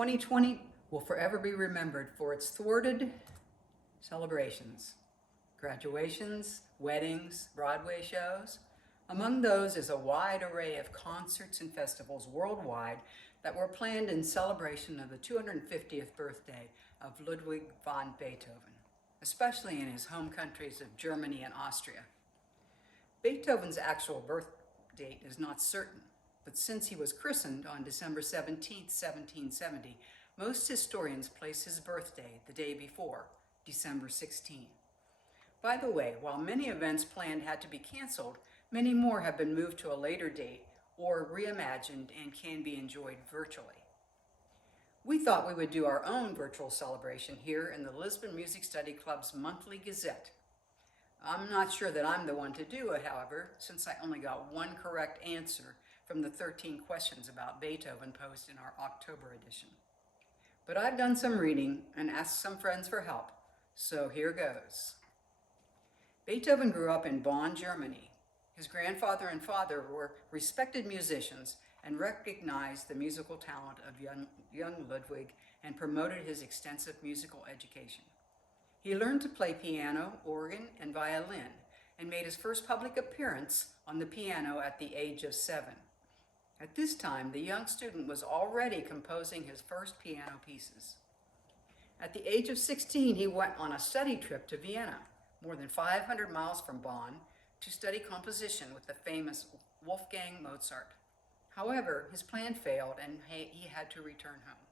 2020 will forever be remembered for its thwarted celebrations, graduations, weddings, Broadway shows. Among those is a wide array of concerts and festivals worldwide that were planned in celebration of the 250th birthday of Ludwig van Beethoven, especially in his home countries of Germany and Austria. Beethoven's actual birth date is not certain, but since he was christened on December 17, 1770, most historians place his birthday the day before, December 16. By the way, while many events planned had to be canceled, many more have been moved to a later date or reimagined and can be enjoyed virtually. We thought we would do our own virtual celebration here in the Lisbon Music Study Club's monthly Gazette. I'm not sure that I'm the one to do it, however, since I only got one correct answer from the 13 questions about Beethoven posed in our October edition. But I've done some reading and asked some friends for help, so here goes. Beethoven grew up in Bonn, Germany. His grandfather and father were respected musicians and recognized the musical talent of young Ludwig and promoted his extensive musical education. He learned to play piano, organ, and violin, and made his first public appearance on the piano at the age of 7. At this time, the young student was already composing his first piano pieces. At the age of 16, he went on a study trip to Vienna, more than 500 miles from Bonn, to study composition with the famous Wolfgang Mozart. However, his plan failed and he had to return home.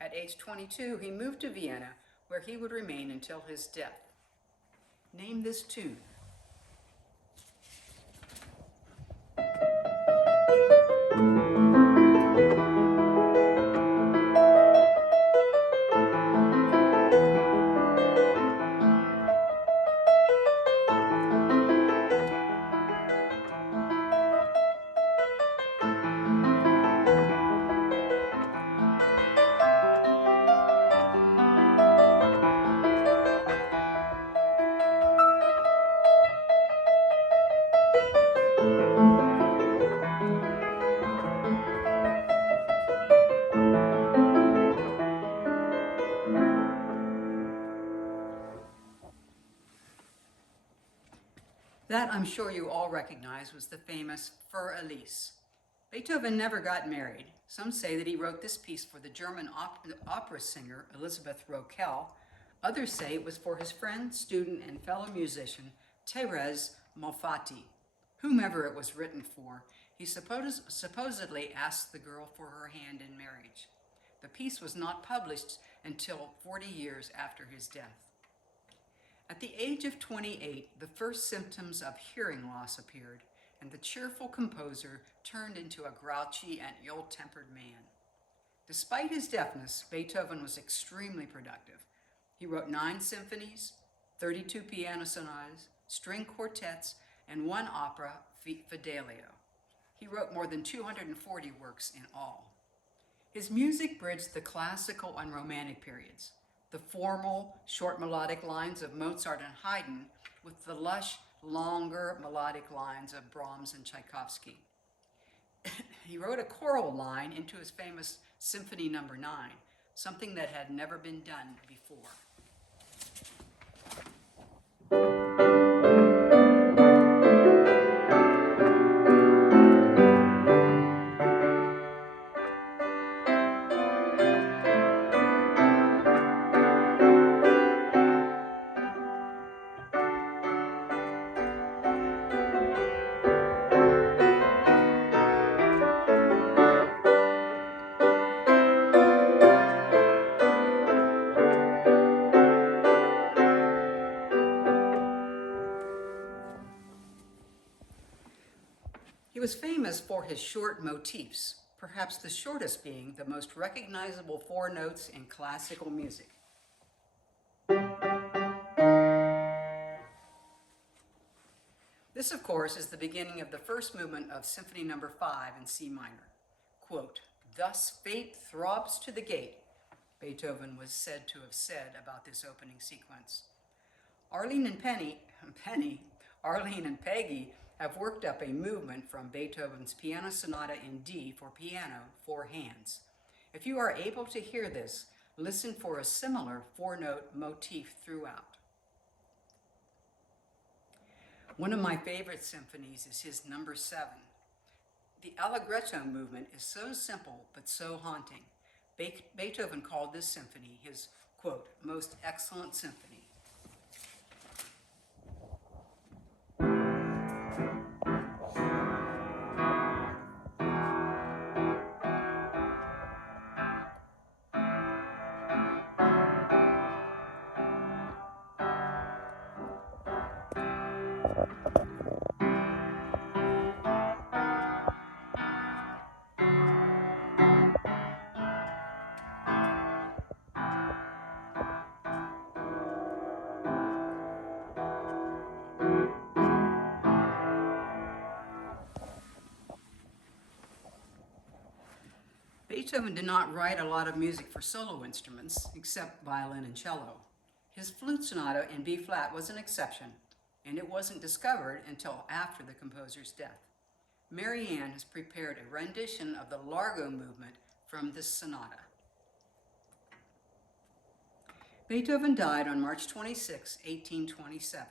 At age 22, he moved to Vienna, where he would remain until his death. Name this tune. That, I'm sure you all recognize, was the famous Für Elise. Beethoven never got married. Some say that he wrote this piece for the German opera singer Elisabeth Rockel. Others say it was for his friend, student, and fellow musician Thérèse Malfatti. Whomever it was written for, he supposedly asked the girl for her hand in marriage. The piece was not published until 40 years after his death. At the age of 28, the first symptoms of hearing loss appeared, and the cheerful composer turned into a grouchy and ill-tempered man. Despite his deafness, Beethoven was extremely productive. He wrote 9 symphonies, 32 piano sonatas, string quartets, and 1 opera, Fidelio. He wrote more than 240 works in all. His music bridged the classical and romantic periods, the formal, short melodic lines of Mozart and Haydn with the lush, longer melodic lines of Brahms and Tchaikovsky. He wrote a choral line into his famous Symphony No. 9, something that had never been done before. He was famous for his short motifs, perhaps the shortest being the most recognizable 4 notes in classical music. This, of course, is the beginning of the first movement of Symphony No. 5 in C minor. Quote, "Thus fate throbs to the gate," Beethoven was said to have said about this opening sequence. Arlene and Peggy have worked up a movement from Beethoven's Piano Sonata in D for piano, 4 hands. If you are able to hear this, listen for a similar four-note motif throughout. One of my favorite symphonies is his number 7. The allegretto movement is so simple but so haunting. Beethoven called this symphony his, quote, most excellent symphony. Beethoven did not write a lot of music for solo instruments, except violin and cello. His flute sonata in B-flat was an exception, and it wasn't discovered until after the composer's death. Mary Ann has prepared a rendition of the Largo movement from this sonata. Beethoven died on March 26, 1827.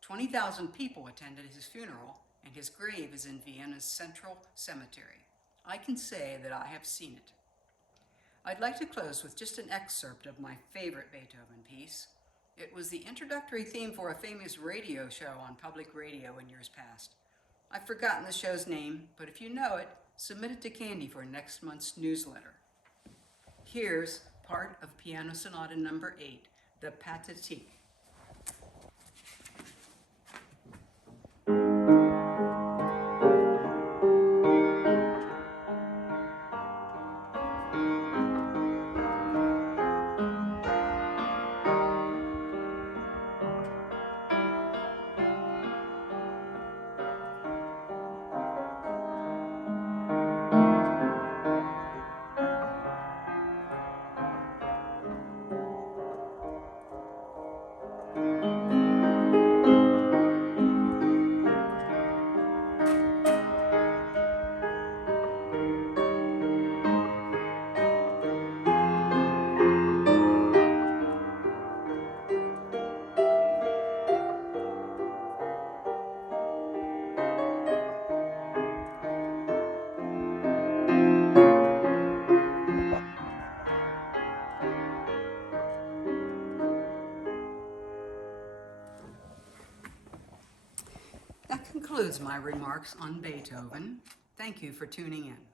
20,000 people attended his funeral, and his grave is in Vienna's Central Cemetery. I can say that I have seen it. I'd like to close with just an excerpt of my favorite Beethoven piece. It was the introductory theme for a famous radio show on public radio in years past. I've forgotten the show's name, but if you know it, submit it to Candy for next month's newsletter. Here's part of Piano Sonata number 8, the Pathétique. That concludes my remarks on Beethoven. Thank you for tuning in.